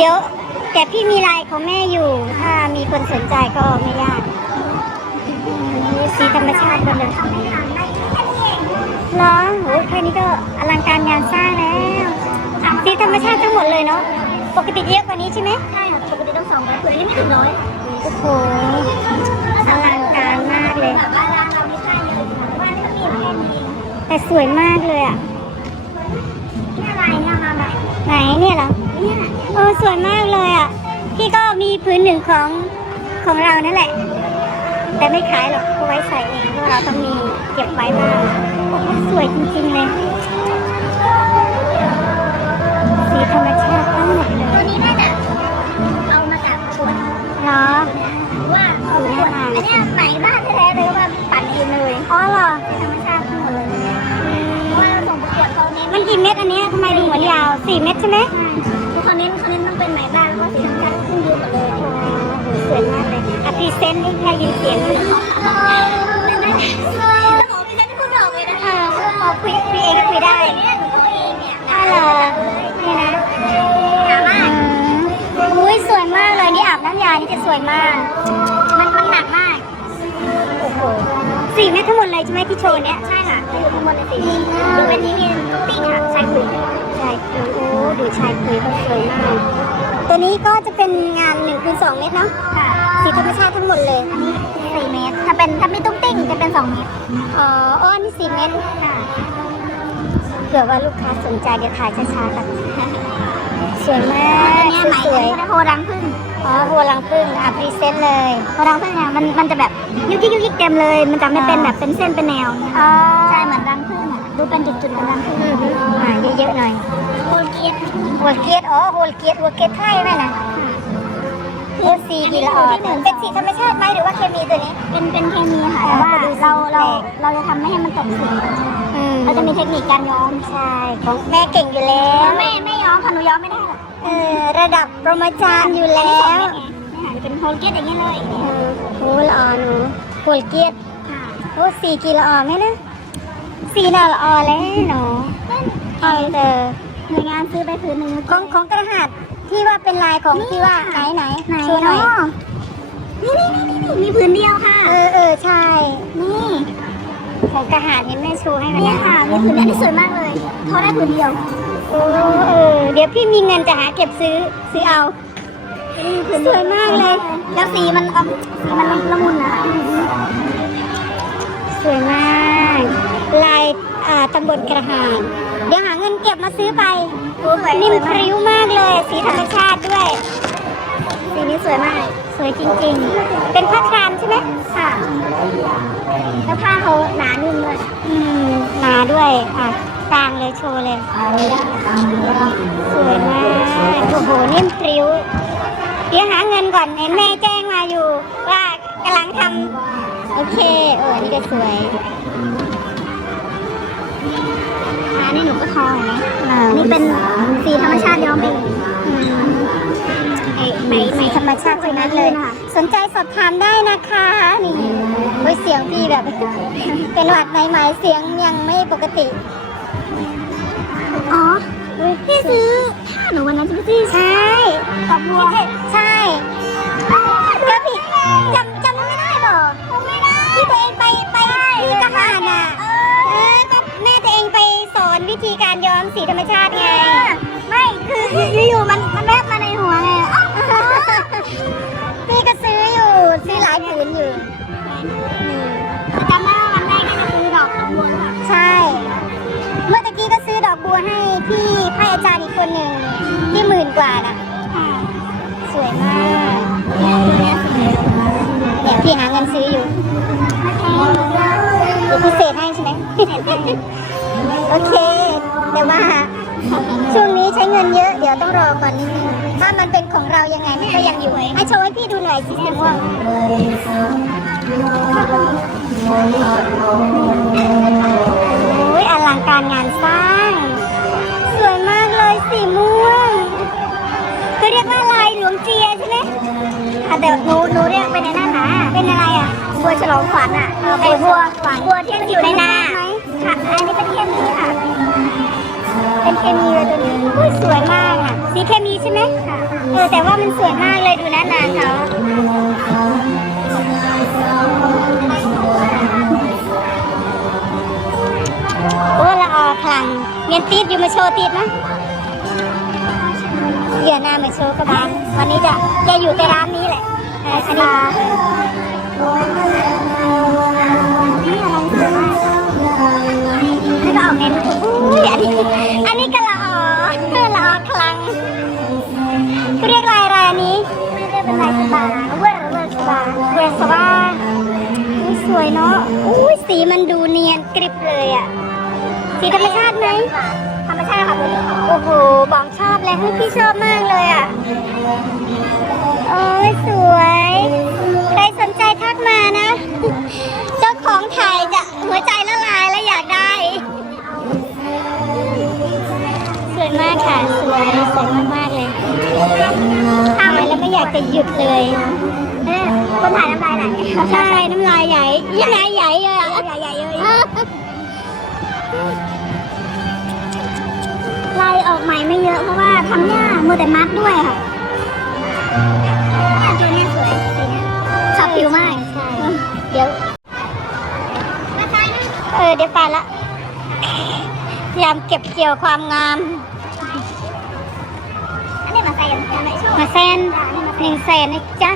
เดี๋ยว แต่พี่มีไลน์ของแม่อยู่ ถ้ามีคนสนใจก็ไม่ยากอืมสีธรรมชาติหมดเลยเหรอโหแค่นี้ก็อลังการงานสร้างแล้วสีธรรมชาติทั้งหมดเลยเนาะปกติเยอะกว่านี้ใช่ไหมใช่ค่ะปกติต้องสองร้อยเผื่อนี่ไม่ถึงร้อยโอ้โหอลังการมากเลยแบบว่าร้านเราไม่ใช่เยอะค่ะบ้านนี่ก็มีแค่นี้เองแต่สวยมากเลยอะนี่อะไรเนี่ยมาแบบไหนเนี่ยเหรอเนี่ยเออ สวยมากเลยอะ พี่ก็มีพื้นหนึ่งของของเรานั่นแหละ แต่ไม่ขายหรอกเอาไว้ใส่เองเพราะเราต้องมีเก็บไว้บ้างโอ้โหสวยจริงๆเลย สีธรรมชาติทั้งหมดเลตัวยนี้น่าจะเอามาจากขวดเนาะว่าเอาขวดอันเนี้ยไหนบ้านแท้ๆเลยว่าปั่นเองเลยอ๋อเหรอธรรมชาติทั้งหมดเลยเพราะว่าเราส่งประกวดเขาเน้นมันกี่เม็ดอันเนี้ยทำไมดูเหมือนยาวสี่เม็ดใช่ไหมคื อเขาเน้นเขาเน้นต้องเป็นไหนบ้างแล้วก็สีน้ำตาลขึ้นเยอะหมดเลยสวยมากเลยอะพรีเซนต์ให้ได้ยินเสียงเลยแล้วหมอพี่จะพูดออกเลยนะคะพอคุยคุยเองก็คุยได้เนี่ยหนูตัวเองเนี่ยอ้าเหรอเนี่ยนะถามว่าอุ้ยสวยมากเลยนี่อาบน้ำยานี่จะสวยมาก ใช่ไหมที่โชว์เนี้ยใช่ค่ะจะอยู่ข้างบนในสีดูเป็นนี้มีตุ๊กติ๊กค่ะใส่ปุ๋ยใช่คือโอ้ดูชายคุยเขาสวยมากตัวนี้ก็จะเป็นงานหนึ่งคูณสองเม็ดเนาะค่ะสีธรรมชาติทั้งหมดเลยอันนี้สี่เมตรถ้าเป็นถ้าไม่ตุ๊กติ๊กจะเป็นสองเมตรอ๋ออ๋ออันนี่สี่เม็ดค่ะเผื่อว่าลูกค้าสนใจเดี๋ยวถ่ายช้าๆกันสวยมากนนี้ไหมสวยโพดังพึ่ง อ๋อหัวรังพึ่งอะพรีเซนต์เลยโพดังพึ่งเนี่ยมันมันจะแบบยุกยิกยุกยิกเต็มเลย มันจะไม่เป็นแบบเป็นเส้นเป็นแนวอ๋อใช่เหมือนรังพึ่งอะดูเป็นจุดๆเหมือนรังพึ่งอืมอ่าเยอะๆหน่อยโพลเกียร์หัวเกียดอ๋อหัวเกียดหัวเกียดไทยไหมนะ เลือสีกี่ละออนเป็นสีธรรมชาติไหมหรือว่าเคมีตัวนี้ เป็นเป็นเคมีค่ะแต่ว่าเราเราเราจะทำไม่ให้มันตกสีอืมเราจะมีเทคนิคการย้อมใช่ของแม่เก่งอยู่แล้วแม่ไม่ย้อมค่ะหนูย้อมไม่ได้หรอกเออระดับโปรมาจารย์อยู่แล้นี่ของวแม่ไงเนี่ยค่ะจะเป็นโพลเกียร์อย่างนี้เลยเออโอ้ละออหนูหัวเกียดค่ะโอ้สีกี่ละออไหมนะสีน่าละออแล้วหนูเออเออหน่วยงานซื้อไปพื้นหนึ่งของของกระหัส ที่ว่าเป็นลายของที่ว่าไหนไหนไหนโชว์หน่อยเนาะนี่นี่นี่นี่มีพื้นเดียวค่ะ เออเออใช่ นี่ของกระหัสเห็นแม่โชว์ให้มันนี่ค่ะ มีพื้นเดียวที่สวยมากเลยเขาได้พื้นเดียวโอ้เออเดี๋ยวพี่มีเงินจะหาเก็บซื้อซื้อเอาสวยมากเลย แล้วสีมันก็สีมันละมุนนะคะสวยมาก ลายอ่าตำบลกระหานเดี๋ยวหา เงินเก็บมาซื้อไปนิ่มพริ้วมากเลย สีธรรมชาติด้วย สีนี้สวยมาก สวยจริงๆ เป็นผ้าครามใช่ไหมค่ะ แล้วผ้าเขาหนานุ่มเลยอืมหนาด้วยอะกลางเลยโชว์เลย สวยมากโอ้โหนิ่มพริ้วเดี๋ยวหาเงินก่อนเห็นแม่แจ้งมาอยู่ ว่ากำลังทำโอเคเออนี่ก็สวยอั นนี้หนูก็ทอเห็นไหมอ่าอันนี่เป็นสีธรรมชาติย้อมเองอืมไอ้ไหมสีธรรมชาติทั้งนั้นเลย สนใจสอบถามได้นะคะ นี่โอ้ยเสียงพี่แบบ เป็นหวัดใหม่ๆเสียงยังไม่ปกติ อ๋อพี่ซื้อผ้าหนูวันนั้นใช่ไหมพี่ใช่ดอกบัวใช่ ธีการย้อมสีธรรมชาติไง ไม่คืออยู่ๆมันมันแวบมาในหัวไงอ๋อพี่ก็ซื้ออยู่ซื้อหลายผืนอยู่จำได้ว่าวันแรกที่ซื้อดอกบัวใช่ เมื่อตะกี้ก็ซื้อดอกบัวให้พี่ให้อาจารย์อีกคนหนึ่งที่หมื่นกว่านะสวยมากเนี่ยพี่หาเงินซื้ออยู่พิเศษให้ใช่ไหมโอเค แต่ว่าช่วงนี้ใช้เงินเยอะเดี๋ยวต้องรอก่อนนิดนึงถ้ามันเป็นของเรายังไงมันก็ยังอยู่ให้โชว์ให้พี่ดูหน่อยสิสีม่วงโอ้ยอลังการงานสร้าง สวยมากเลยสีม่วงเขาเรียกว่าลายหลวงเจียใช่ไหมค่ะแต่หนูหนูเรียกไปในหน้าหนาเป็นอะไรอะบัวฉลองขวัญอะไอ้บัวบัวที่มันอยู่ในนาไหมค่ะอันนี้เป็นเคมีค่ะ เป็นเคมีเลยตัวนี้อุ้ยสวยมากอะ สีมีแค่นี้ใช่ไหมเออแต่ว่ามันสวยมากเลยดูนะนางเขาโอ้ละออคลังเมียนตีดอยู่มาโชว์ตีดนะเดี๋ยวหน้ามาโชว์กระบาลวันนี้จะจะอยู่แต่ร้านนี้แหละอันนี้ นี่ก็ออกเน้นอุ้ยอันนี้อันนี้ก็ละออเออละออคลังเรียกลายอะไรอันนี้เรียกเป็นลายสบาเวอร์เวอร์สบาเวอร์สบาอุ๊ยสวยเนาะอุ้ยสีมันดูเนียนกริบเลยอะสีธรรมชาติไหมธรรมชาติค่ะโอ้โหบองชอบเลยให้พี่ชอบมากเลยอะ จะหยุดเลยเออคนถ่ายน้ำลายไหลใช่น้ำลายใหญ่ยังไงใหญ่เลยอะใหญ่ใหญ่เลยลายออกใหม่ไม่เยอะเพราะว่าทำยากมือแต่มัดด้วยค่ะตัวนี้สวยชอบผิวมากเดี๋ยวเออเดี๋ยวไปละพยายามเก็บเกี่ยวความงามอันนี้มาใส่ยังไม่ชอบมาแซน หนึ่งแสนนะจ๊ะ